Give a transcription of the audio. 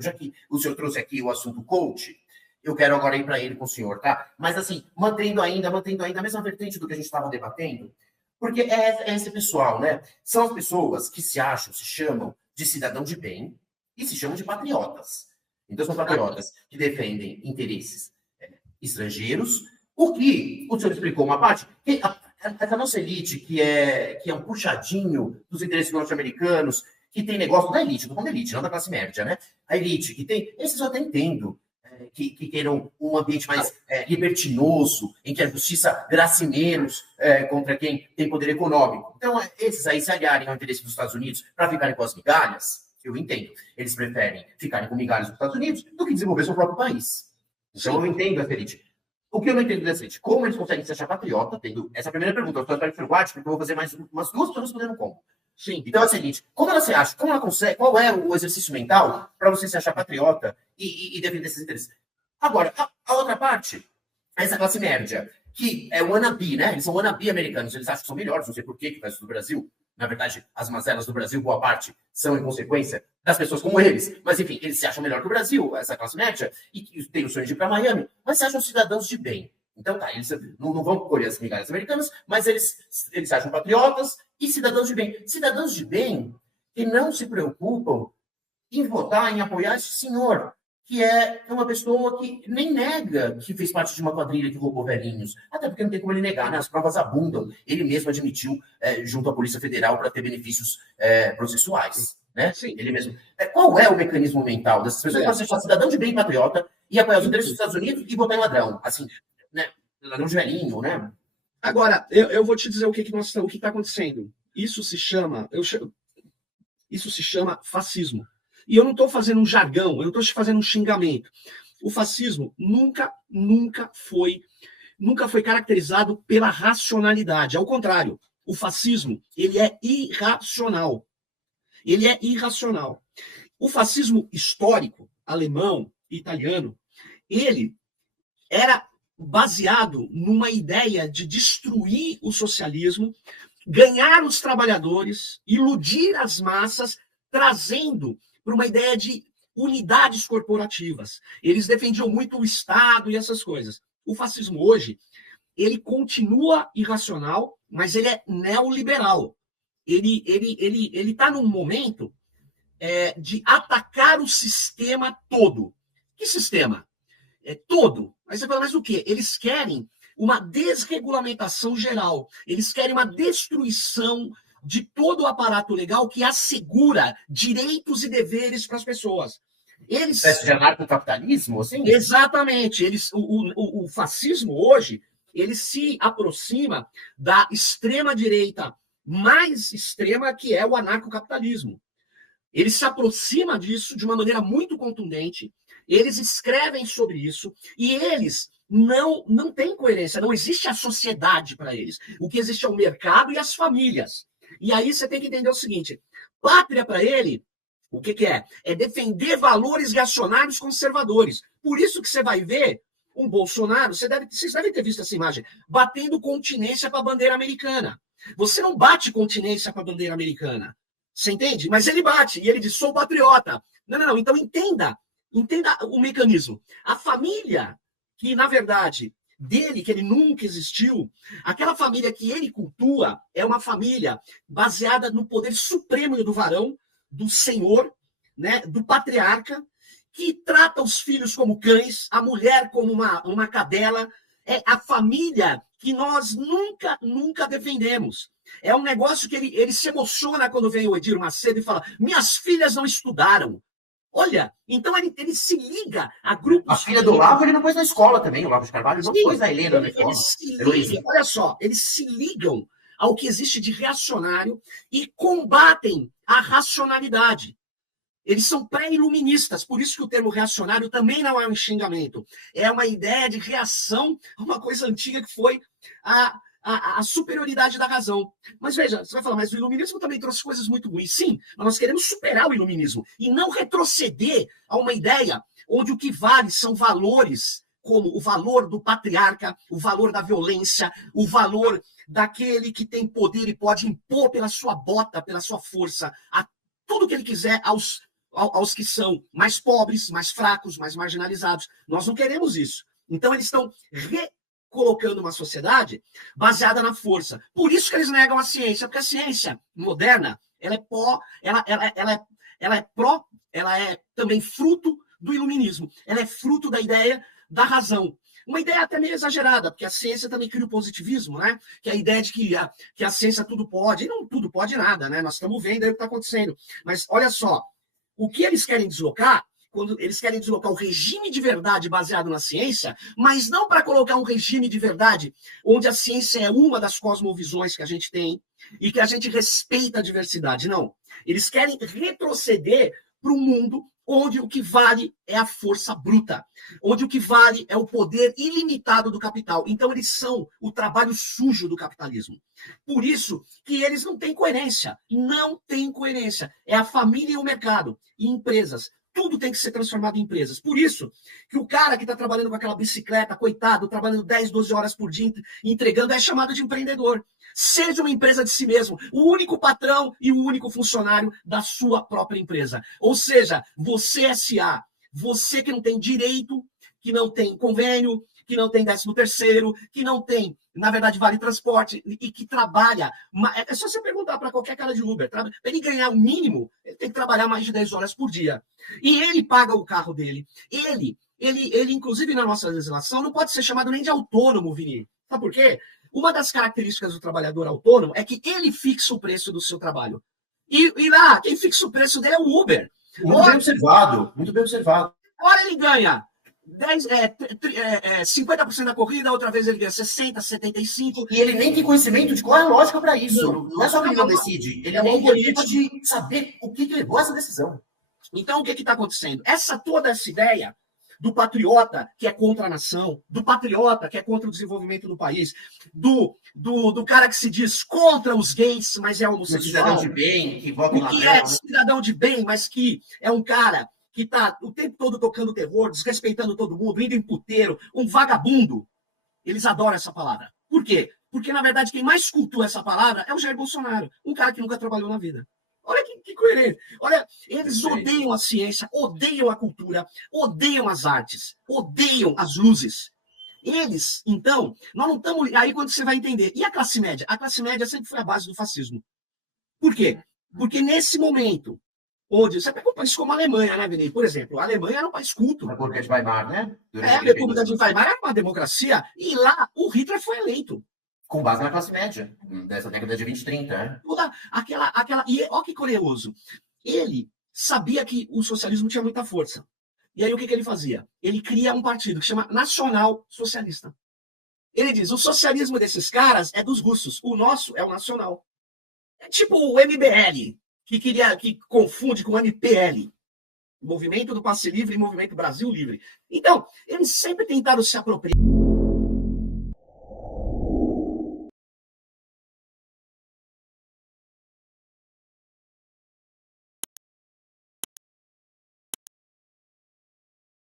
já que o senhor trouxe aqui o assunto coach, eu quero agora ir para ele com o senhor, tá? Mas assim, mantendo ainda a mesma vertente do que a gente estava debatendo, porque é esse pessoal, né? São as pessoas que se acham, se chamam de cidadão de bem e se chamam de patriotas. Então são patriotas que defendem interesses estrangeiros, o que o senhor explicou uma parte, que a nossa elite, que é um puxadinho dos interesses norte-americanos, que tem negócio da elite, não da elite, não da classe média, né? A elite que tem, esses eu até entendo, que queiram um ambiente mais libertinoso, em que a justiça grace menos contra quem tem poder econômico. Então, esses aí se aliarem ao interesse dos Estados Unidos para ficarem com as migalhas, eu entendo. Eles preferem ficarem com migalhas dos Estados Unidos do que desenvolver seu próprio país. Então, eu entendo essa elite. O que eu não entendo dessa elite? Como eles conseguem se achar patriota, tendo essa primeira pergunta, eu estou atrás do porque eu vou fazer mais umas duas pessoas respondendo como. Sim. Então é o seguinte, como ela se acha, como ela consegue, qual é o exercício mental para você se achar patriota e defender esses interesses? Agora, a outra parte, essa classe média, que é o wannabe, né? Eles são wannabe americanos, eles acham que são melhores, não sei por que faz isso no Brasil. Na verdade, as mazelas do Brasil, boa parte, são em consequência das pessoas como eles. Mas, enfim, eles se acham melhor que o Brasil, essa classe média, e tem o sonho de ir para Miami, mas se acham cidadãos de bem. Então, tá, eles não vão colher as migalhas americanas, mas eles se acham patriotas e cidadãos de bem. Cidadãos de bem que não se preocupam em votar, em apoiar esse senhor, que é uma pessoa que nem nega que fez parte de uma quadrilha que roubou velhinhos. Até porque não tem como ele negar, né? As provas abundam. Ele mesmo admitiu junto à Polícia Federal para ter benefícios processuais. Né? Sim. Ele mesmo. Qual é o mecanismo mental dessas pessoas para ser cidadão de bem patriota e apoiar os interesses dos Estados Unidos e votar em ladrão? Assim, né? Ladrão de velhinho, né? Agora, eu vou te dizer o que está acontecendo. Isso se chama fascismo. E eu não estou fazendo um jargão, eu não estou fazendo um xingamento. O fascismo nunca foi caracterizado pela racionalidade. Ao contrário, o fascismo, ele é irracional. Ele é irracional. O fascismo histórico, alemão, italiano, ele era baseado numa ideia de destruir o socialismo, ganhar os trabalhadores, iludir as massas, trazendo para uma ideia de unidades corporativas. Eles defendiam muito o Estado e essas coisas. O fascismo hoje, ele continua irracional, mas ele é neoliberal. Ele está num momento de atacar o sistema todo. Que sistema? Todo. Aí você fala, mas o quê? Eles querem uma desregulamentação geral. Eles querem uma destruição de todo o aparato legal que assegura direitos e deveres para as pessoas. Eles... de anarcocapitalismo, assim? Exatamente. O fascismo hoje, ele se aproxima da extrema-direita mais extrema, que é o anarcocapitalismo. Ele se aproxima disso de uma maneira muito contundente, eles escrevem sobre isso, e eles não têm coerência, não existe a sociedade para eles. O que existe é o mercado e as famílias. E aí você tem que entender o seguinte, pátria para ele, o que é? É defender valores reacionários conservadores. Por isso que você vai ver um Bolsonaro, vocês devem ter visto essa imagem, batendo continência para a bandeira americana. Você não bate continência para a bandeira americana. Você entende? Mas ele bate, e ele diz, sou patriota. Não. Então entenda o mecanismo. A família, que na verdade, dele, que ele nunca existiu, aquela família que ele cultua, é uma família baseada no poder supremo do varão, do senhor, né, do patriarca, que trata os filhos como cães, a mulher como uma cadela. É a família que nós nunca defendemos. É um negócio que ele se emociona quando vem o Edir Macedo e fala, minhas filhas não estudaram. Olha, então ele se liga a grupos... A filha do Olavo ele não pôs na escola também, o Olavo de Carvalho não pôs a Helena na escola. Olha só, eles se ligam ao que existe de reacionário e combatem a racionalidade. Eles são pré-iluministas, por isso que o termo reacionário também não é um xingamento. É uma ideia de reação a uma coisa antiga que foi a superioridade da razão. Mas veja, você vai falar, mas o iluminismo também trouxe coisas muito ruins. Sim, mas nós queremos superar o iluminismo e não retroceder a uma ideia onde o que vale são valores, como o valor do patriarca, o valor da violência, o valor daquele que tem poder e pode impor pela sua bota, pela sua força, a tudo que ele quiser aos que são mais pobres, mais fracos, mais marginalizados. Nós não queremos isso. Então, eles estão recolocando uma sociedade baseada na força. Por isso que eles negam a ciência, porque a ciência moderna, ela é também fruto do iluminismo. Ela é fruto da ideia da razão. Uma ideia até meio exagerada, porque a ciência também cria o positivismo, né? Que é a ideia de que a ciência tudo pode, e não tudo pode nada, né? Nós estamos vendo aí o que está acontecendo. Mas olha só, o que eles querem deslocar, quando eles querem deslocar o regime de verdade baseado na ciência, mas não para colocar um regime de verdade onde a ciência é uma das cosmovisões que a gente tem e que a gente respeita a diversidade, não. Eles querem retroceder para um mundo onde o que vale é a força bruta, onde o que vale é o poder ilimitado do capital. Então, eles são o trabalho sujo do capitalismo. Por isso que eles não têm coerência. Não têm coerência. É a família e o mercado. E empresas. Tudo tem que ser transformado em empresas. Por isso que o cara que está trabalhando com aquela bicicleta, coitado, trabalhando 10, 12 horas por dia, entregando, é chamado de empreendedor. Seja uma empresa de si mesmo, o único patrão e o único funcionário da sua própria empresa. Ou seja, você SA, você que não tem direito, que não tem convênio, que não tem 13º, que não tem, na verdade, vale transporte, e que trabalha. É só você perguntar para qualquer cara de Uber. Para ele ganhar o mínimo, ele tem que trabalhar mais de 10 horas por dia. E ele paga o carro dele. Ele, inclusive, na nossa legislação, não pode ser chamado nem de autônomo, Vini. Sabe por quê? Uma das características do trabalhador autônomo é que ele fixa o preço do seu trabalho. E lá, quem fixa o preço dele é o Uber. Muito bem observado, muito bem observado. Ora, ele ganha 50% da corrida, outra vez ele ganha 60%, 75%. E ele nem tem conhecimento de qual é a lógica para isso. Não é só que ele não decide. Ele nem pode saber o que levou a essa decisão. Então, o que está acontecendo? Toda essa ideia do patriota que é contra a nação, do patriota que é contra o desenvolvimento do país, do cara que se diz contra os gays, mas é homossexual. Cidadão de bem, que vota que é cidadão de bem, mas que é um cara que está o tempo todo tocando terror, desrespeitando todo mundo, indo em puteiro, um vagabundo. Eles adoram essa palavra. Por quê? Porque, na verdade, quem mais cultua essa palavra é o Jair Bolsonaro, um cara que nunca trabalhou na vida. Olha que coerente. Olha, eles odeiam a ciência, odeiam a cultura, odeiam as artes, odeiam as luzes. Eles, então, nós não estamos... Aí quando você vai entender. E a classe média? A classe média sempre foi a base do fascismo. Por quê? Porque nesse momento, onde... Você pega um país como a Alemanha, né, Vini? Por exemplo, a Alemanha era um país culto. A República de Weimar, né? A República de Weimar era uma democracia, e lá o Hitler foi eleito. Com base na classe média, dessa década de 20, 30, né? E olha que curioso. Ele sabia que o socialismo tinha muita força. E aí o que ele fazia? Ele cria um partido que chama Nacional Socialista. Ele diz, o socialismo desses caras é dos russos, o nosso é o nacional. É tipo o MBL, que confunde com o MPL. Movimento do Passe Livre e Movimento Brasil Livre. Então, eles sempre tentaram se apropriar.